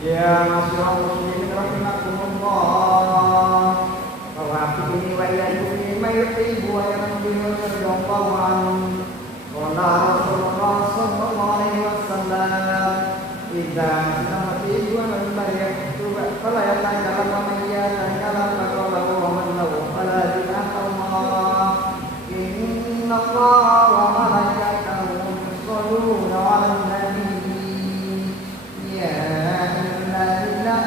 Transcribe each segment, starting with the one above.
Ya masyaallah muslimin rahimakumullah. Wa aqimi wa yaqimi ma yuhibbu wa yardi wa yarḍallahu an. Qala Rasulullah sallallahu alaihi wasallam, "Idza samati wa man yaktu fala yatakalam wa man yatakalam faqalahu wa man lahu fala yatakalam. Inna Allah wa malaikatahu yusholluna 'alan nabi. Ya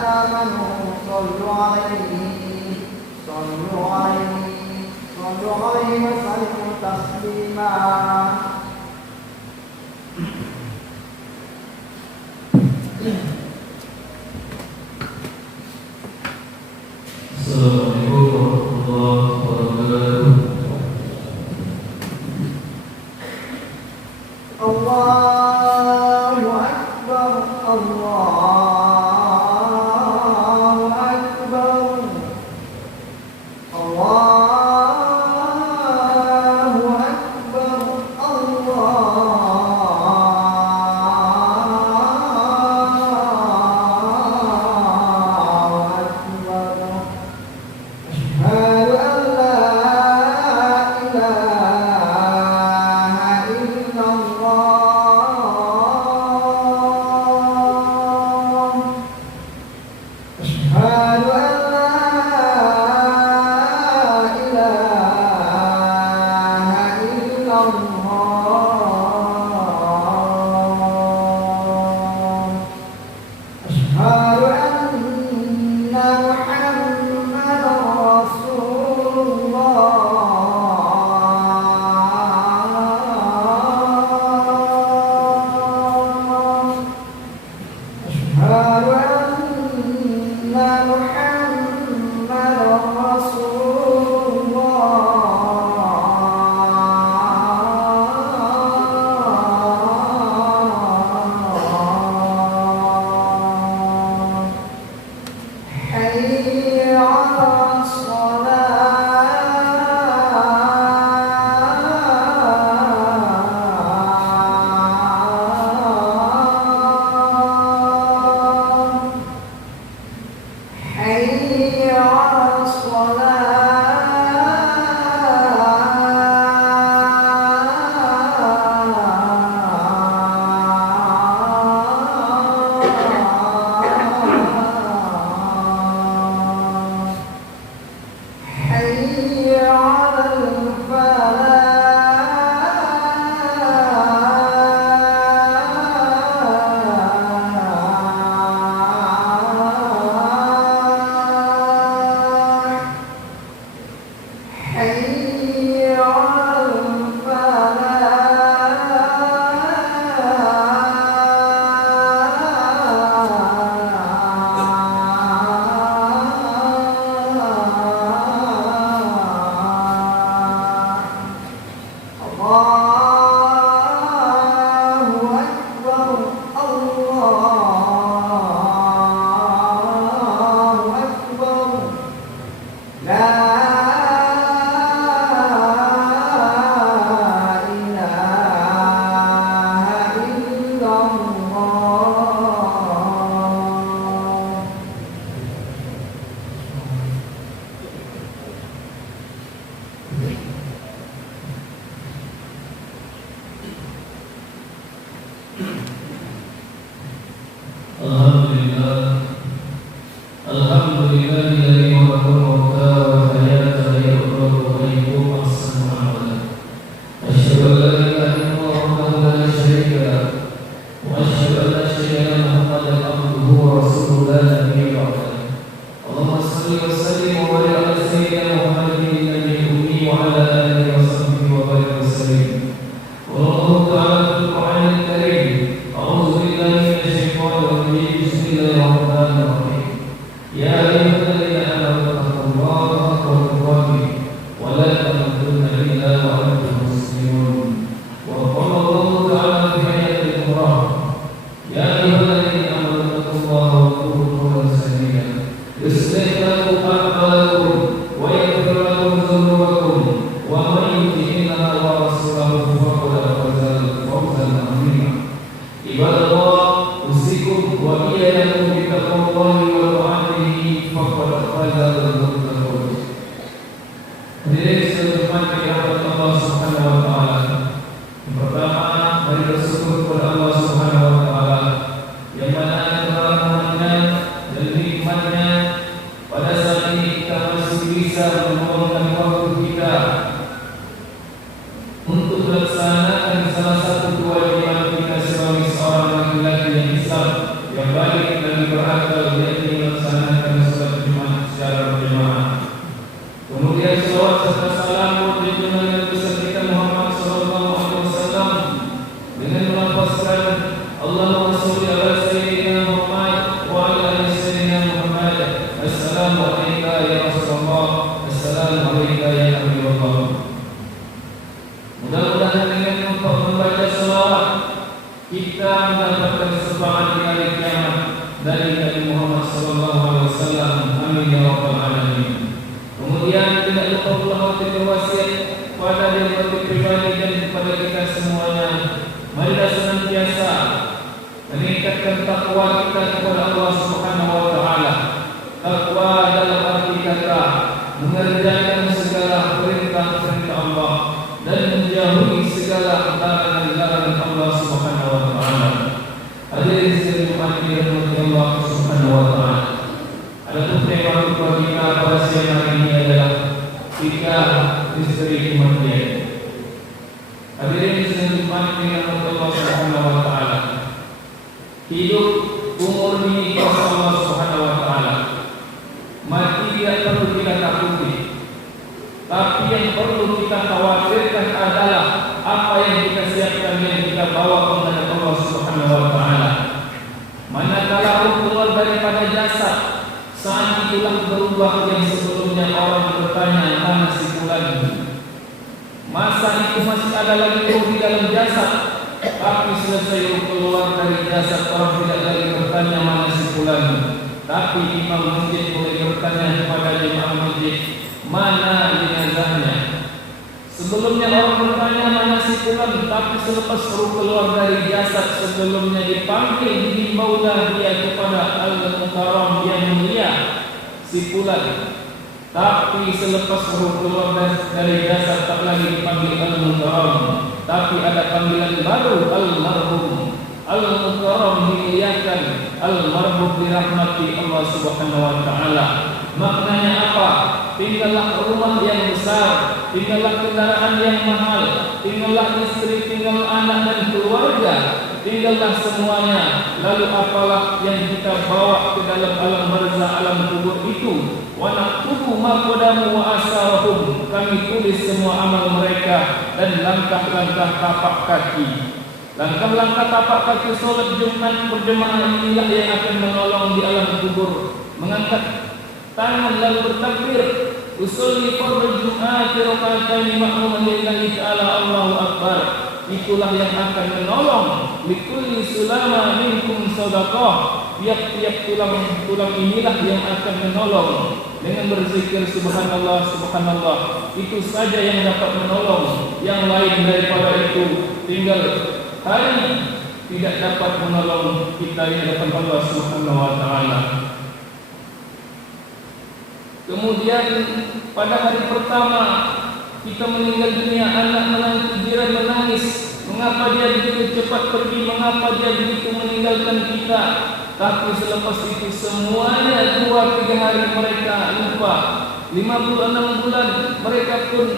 آمنوا صلوا عليه وسلموا تسليما. Assalamualaikum warahmatullahi wabarakatuh. Allahu Akbar, Allahu Akbar, Allahu Akbar, Allahu Akbar. Asyhadu an la ilaha illallah. Asyhadu an la ilaha illallah. Asyhadu anna Muhammadan Rasulullah. Asyhadu anna Muhammadan Rasulullah. Hayya 'alas shalah. Hayya 'alas shalah. Hayya 'alal falah. Hayya 'alal falah. Allahu Akbar, Allahu Akbar. La ilaha illallah. Alhamdulillah, alhamdulillahilladzi khalaqa al-mauta wal hayata liyabluwakum ayyukum ahsanu amala. Asyhadu an la ilaha illallah wahdahu la syarika lahu wa asyhadu anna sayyidina Muhammadan abduhu wa rasuluhu la nabiyya ba'dahu. Allahumma shalli wa sallim wa barik ala sayyidina Muhammadin nabiyil ummi wa ala alihi wa sahbihi wa barik wa sallim. Wallahu ta'ala fil Qur'anil Karim. A'udzu billahi minasy syaithanir rajim. Bismillahirrahmanirrahim. Ya ayyuhalladzina amanu taqullaha haqqa tuqatih wa la tamutunna illa wa antum muslimun. Wa qala Allahu ta'ala fi ayatil Qur'an, ya ayyuhalladzina amanu taqullaha wa qulu qawlan sadida yuslih lakum a'malakum wa yaghfir lakum dhunubakum wa man yuti' Allaha wa rasulahu faqad faza fawzan 'azima. Ibadallah, usikum وإياه بتقوى الله وطاعته فقد فاز المتقون. Hadirin sekalian dirahmati Allah Subhanahu wa taala. Yang pertama, mari bersyukur kepada Allah Subhanahu wa taala yang mana kerahmatnya dan nikmatnya pada saat ini kita masih bisa meluangkan waktu kita untuk melaksanakan salah satu kewajiban kita sebagai seorang laki-laki yang Islam yang baik dan berakal, yaitu melaksanakan salat Jumat secara berjamaah. Kemudian salawat serta salam untuk junjungan besar kita Muhammad sallallahu alaihi wasallam dengan melafazkan Allahumma shalli ala sayyidina Muhammad wa ala ali sayyidina Muhammad. Assalamu alayka ya Rasulullah, assalamu alayka ya Habibullah. Mudah-mudahan dengan membaca salawat kita mendapatkan syafaat di hari kiamat dari Nabi Muhammad sallallahu alaihi wasallam. Amin ya rabbal alamin. Kemudian tidak lupa pula waktu berwasiat pada diri pribadi dan kepada kita semuanya. Marilah senantiasa meningkatkan takwa kita kepada Allah Subhanahu wa taala. Takwa dalam arti kata mengerjakan segala perintah-perintah Allah dan menjauhi segala larangan-larangan Allah Subhanahu wa taala. Hadirin sekalian dirahmati Allah Subhanahu wa taala. Adapun tema kita pada siang hari ini adalah 3 misteri kematian. Hadirin sekalian dirahmati Allah Subhanahu wa taala. Hidup umur ini kuasa Allah Subhanahu wa taala. Mati tidak perlu kita takuti. Tapi yang perlu kita khawatirkan adalah apa yang kita siapkan, yang kita bawa kepada Allah Subhanahu wa taala. Manakala roh keluar daripada jasad, saat itulah berubah yang sebelumnya orang bertanya mana si fulan. Masa itu masih ada lagi roh di dalam jasad, tapi selesai roh keluar dari jasad, orang tidak lagi bertanya mana si fulan. Tapi imam masjid boleh bertanya kepada jemaah masjid, mana jenazahnya. Sebelumnya orang bertanya mana si fulan, tapi selepas roh keluar dari jasad, sebelumnya dipanggil, dihimbaulah dia kepada Al-Mukarram yang mulia si fulan. Tapi selepas roh keluar dari jasad, tak lagi dipanggil Al-Mukarram, tapi ada panggilan baru, Al-Marhum. Al-Mukarram dimuliakan, Al-Marhum dirahmati Allah Subhanahu wa taala. Maknanya apa? Tinggallah rumah yang besar, tinggallah kendaraan yang mahal, tinggallah istri, tinggal anak dan keluarga, tinggallah semuanya. Lalu apalah yang kita bawa ke dalam alam barzah, alam kubur itu? Wa naktubu ma qadamu wa asarahum. Kami tulis semua amal mereka dan langkah-langkah tapak kaki. Langkah-langkah tapak kaki solat Jumat berjemaah inilah yang akan menolong di alam kubur. Mengangkat tangan lalu bertakbir, usolli fardhu Jumat raka'atain ma'muman lillahi ta'ala, Allahu akbar. Itulah yang akan menolong. Likulli sulama minkum sadaqah. Tiap-tiap tulang inilah yang akan menolong dengan berzikir subhanallah subhanallah. Itu saja yang dapat menolong. Yang lain daripada itu tinggal hari tidak dapat menolong kita di hadapan Allah Subhanahu wa taala. Kemudian pada hari pertama kita meninggal dunia, anak menantu jiran menangis. Mengapa dia begitu cepat pergi? Mengapa dia begitu meninggalkan kita? Tapi selepas itu semuanya 2-3 hari mereka lupa. 56 bulan mereka pun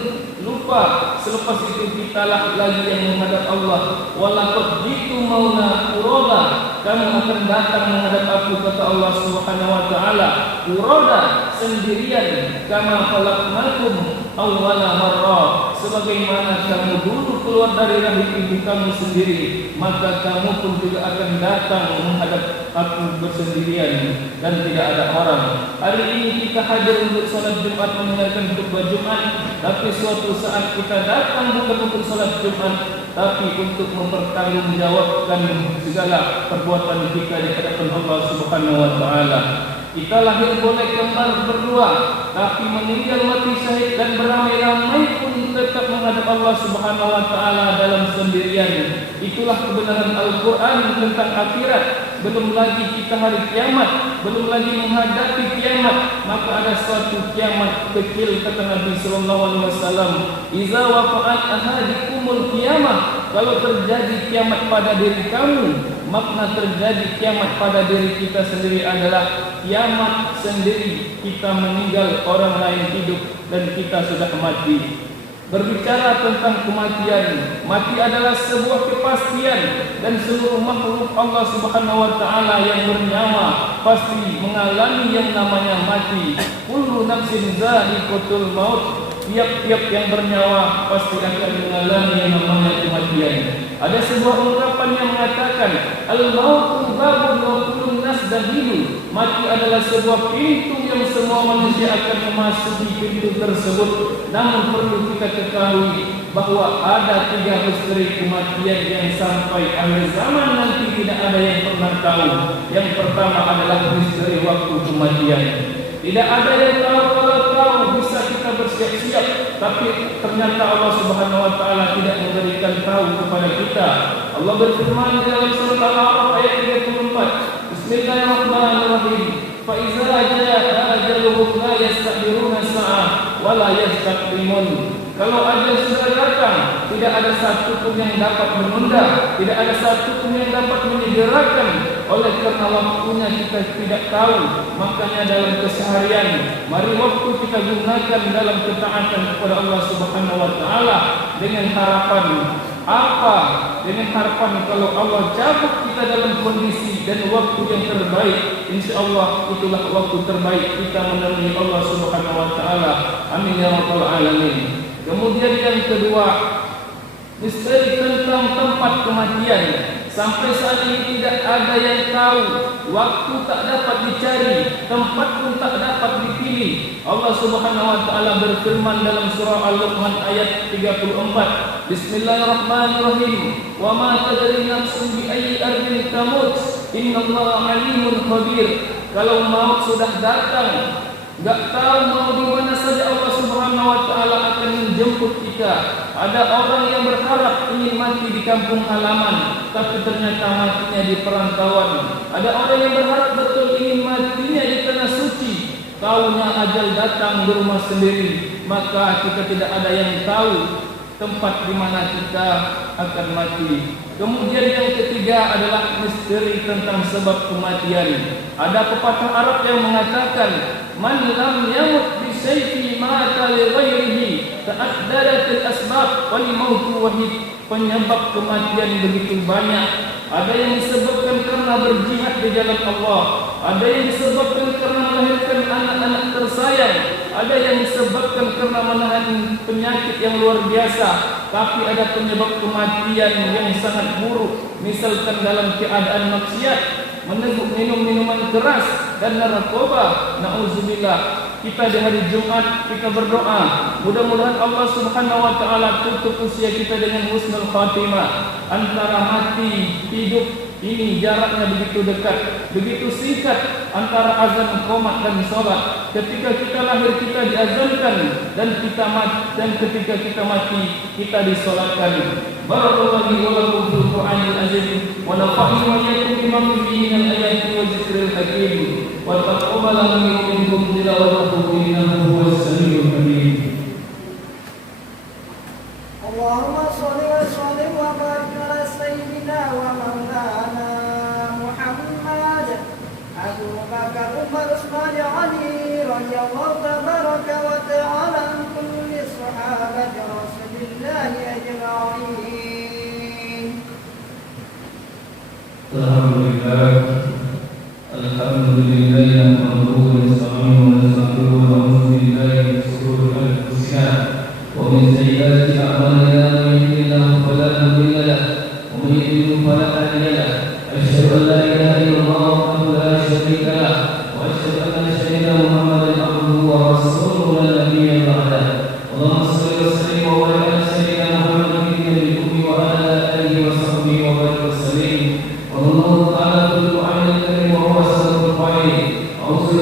lupa. Selepas itu kitalah lagi yang menghadap Allah. Walaqad jitu mauna qurada. Kamu akan datang menghadap aku, kata Allah Subhanahu wa taala. Qurada sendirian, kama khalaqnakum awwala marra. Sebagaimana kamu dulu keluar dari rahim ibu kamu sendiri, maka kamu pun juga akan datang menghadap aku bersendirian dan tidak ada orang. Hari ini kita hadir untuk salat Jumat, mendengarkan khutbah Jumat, tapi suatu saat kita datang bukan untuk salat Jumat, tapi untuk mempertanggungjawabkan segala perbuatan kita di hadapan Allah Subhanahu wa taala. Kita lahir boleh kembar berdua, tapi meninggal mati syahid dan beramai-ramai pun tetap menghadap Allah Subhanahu wa taala dalam sendirian. Itulah kebenaran Al-Qur'an tentang akhirat. Belum lagi kita hari kiamat, belum lagi menghadapi kiamat, maka ada suatu kiamat kecil, kata Nabi sallallahu alaihi wasallam, "Iza waqa'at ahadikumul qiyamah." Kalau terjadi kiamat pada diri kamu, makna terjadi kiamat pada diri kita sendiri adalah kiamat sendiri. Kita meninggal, orang lain hidup, dan kita sudah mati. Berbicara tentang kematian, mati adalah sebuah kepastian, dan seluruh makhluk Allah Subhanahu wa taala yang bernyawa pasti mengalami yang namanya mati. Kullu nafsin dha'iqatul maut. Tiap-tiap yang bernyawa pasti akan mengalami yang namanya kematian. Ada sebuah ungkapan yang mengatakan, al-mautu babun wa kullun nas dakhilu. Mati adalah sebuah pintu yang semua manusia akan memasuki pintu tersebut. Namun perlu kita ketahui bahwa ada 3 misteri kematian yang sampai akhir zaman nanti tidak ada yang pernah tahu. Yang pertama adalah misteri waktu kematian. Tidak ada yang tahu. Kalau tahu bisa kita bersiap-siap, tapi ternyata Allah Subhanahu wa taala tidak memberikan tahu kepada kita. Allah berfirman di dalam surah Al-A'raf ayat 34, Bismillahirrahmanirrahim. Fa iza jaa ajaluhum la yasta'khiruna sa'ah wa la yastaqdimun. Kalau ajal sudah datang, tidak ada satu pun yang dapat menunda, tidak ada satu pun yang dapat menyegerakan. Oleh karena waktunya kita tidak tahu, makanya dalam keseharian, mari waktu kita gunakan dalam ketaatan kepada Allah Subhanahu wa taala dengan harapan apa? Dengan harapan kalau Allah cabut kita dalam kondisi dan waktu yang terbaik, insyaallah itulah waktu terbaik kita menemui Allah Subhanahu wa taala. Amin ya rabbal alamin. Kemudian yang kedua, misteri tentang tempat kematian. Sampai saat ini tidak ada yang tahu. Waktu tak dapat dicari, tempat pun tak dapat dipilih. Allah Subhanahu wa taala berfirman dalam surah Al-Luqman ayat 34, Bismillahirrahmanirrahim. Wa ma tadri nafsun bi ayyi ardin tamut. Innallaha alimun khabir. Kalau maut sudah datang, enggak tahu mau di mana saja Allah Subhanahu wa taala akan menjemput kita. Ada orang yang berharap ingin mati di kampung halaman, tapi ternyata matinya di perantauan. Ada orang yang berharap betul ingin matinya di tanah suci, taunya ajal datang di rumah sendiri. Maka kita tidak ada yang tahu tempat di mana kita akan mati. Kemudian yang ketiga adalah misteri tentang sebab kematian. Ada pepatah Arab yang mengatakan, man lam yamut bi sayfi mata li ghairihi, ta'addadat al-asbab wal mautu wahid. Penyebab kematian begitu banyak. Ada yang disebabkan karena berjihad di jalan Allah, ada yang disebabkan karena melahirkan anak-anak tersayang, ada yang disebabkan karena menahan penyakit yang luar biasa. Tapi ada penyebab kematian yang sangat buruk, misalkan dalam keadaan maksiat, meneguk minum-minuman keras dan narkoba. Na'udzubillah. Kita di hari Jumat kita berdoa, mudah-mudahan Allah Subhanahu wa taala tutup usia kita dengan husnul khatimah. Antara mati hidup ini jaraknya begitu dekat, begitu singkat antara azan qomat dan salat. Ketika kita lahir kita diazankan dan ketika kita mati kita disolatkan. Barakallahu wa lakum fil Qur'anil azim wa nafa'ani wa iyyakum bima fihi min al-ayati wa dzikril hakim wa taqabbal minkum tilawatahu innahu huwas samiul alim. Allahumma shalli wa sallim wa barik ala sayyidina wa maulana Muhammad. Abu Bakar, Umar, Utsman, Ali radhiyallahu tabaraka wa ta'ala an kulli sahabati Rasulillah ajma'in. Alhamdulillah nahmaduhu wa nasta'inuhu wa nastaghfiruhu wa na'udzu billahi min shururi anfusina wa min sayyiati a'malina. Man yahdihillahu fala mudilla lahu wa man yudlil fala hadiya lahu. Asyhadu an la ilaha illallah wahdahu la syarika lahu wa asyhadu anna sayyidina Muhammadan abduhu wa rasuluhu la nabiyya ba'dahu. Allahumma shalli wa sallim wa barik ala sayyidina Muhammadin nabiyil ummi wa ala alihi wa sahbihi wa barik wa sallim. Wallahu ta'ala bil Qur'anil karim wa huwa as-sami'ul 'alim. A'udzu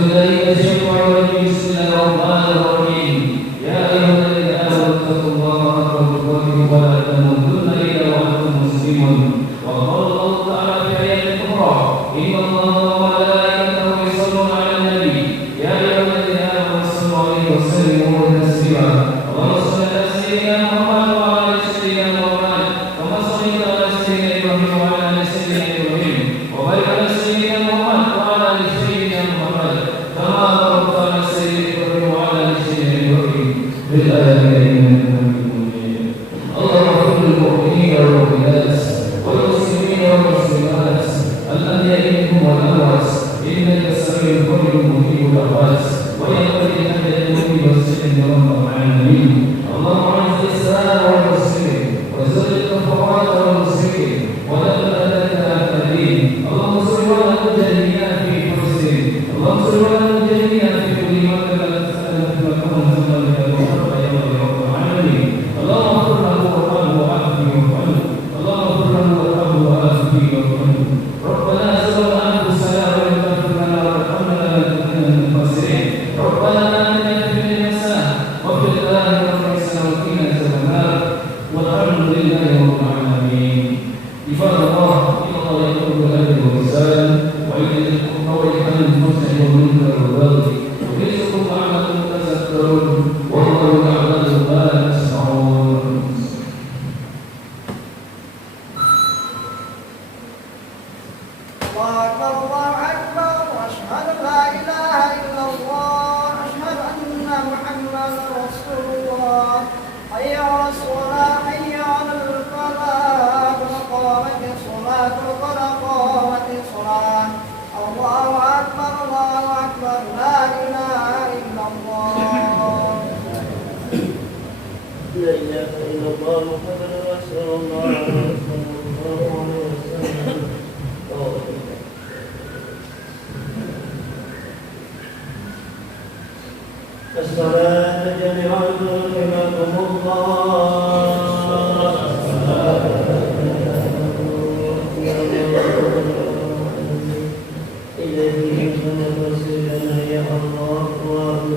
إليه يا الله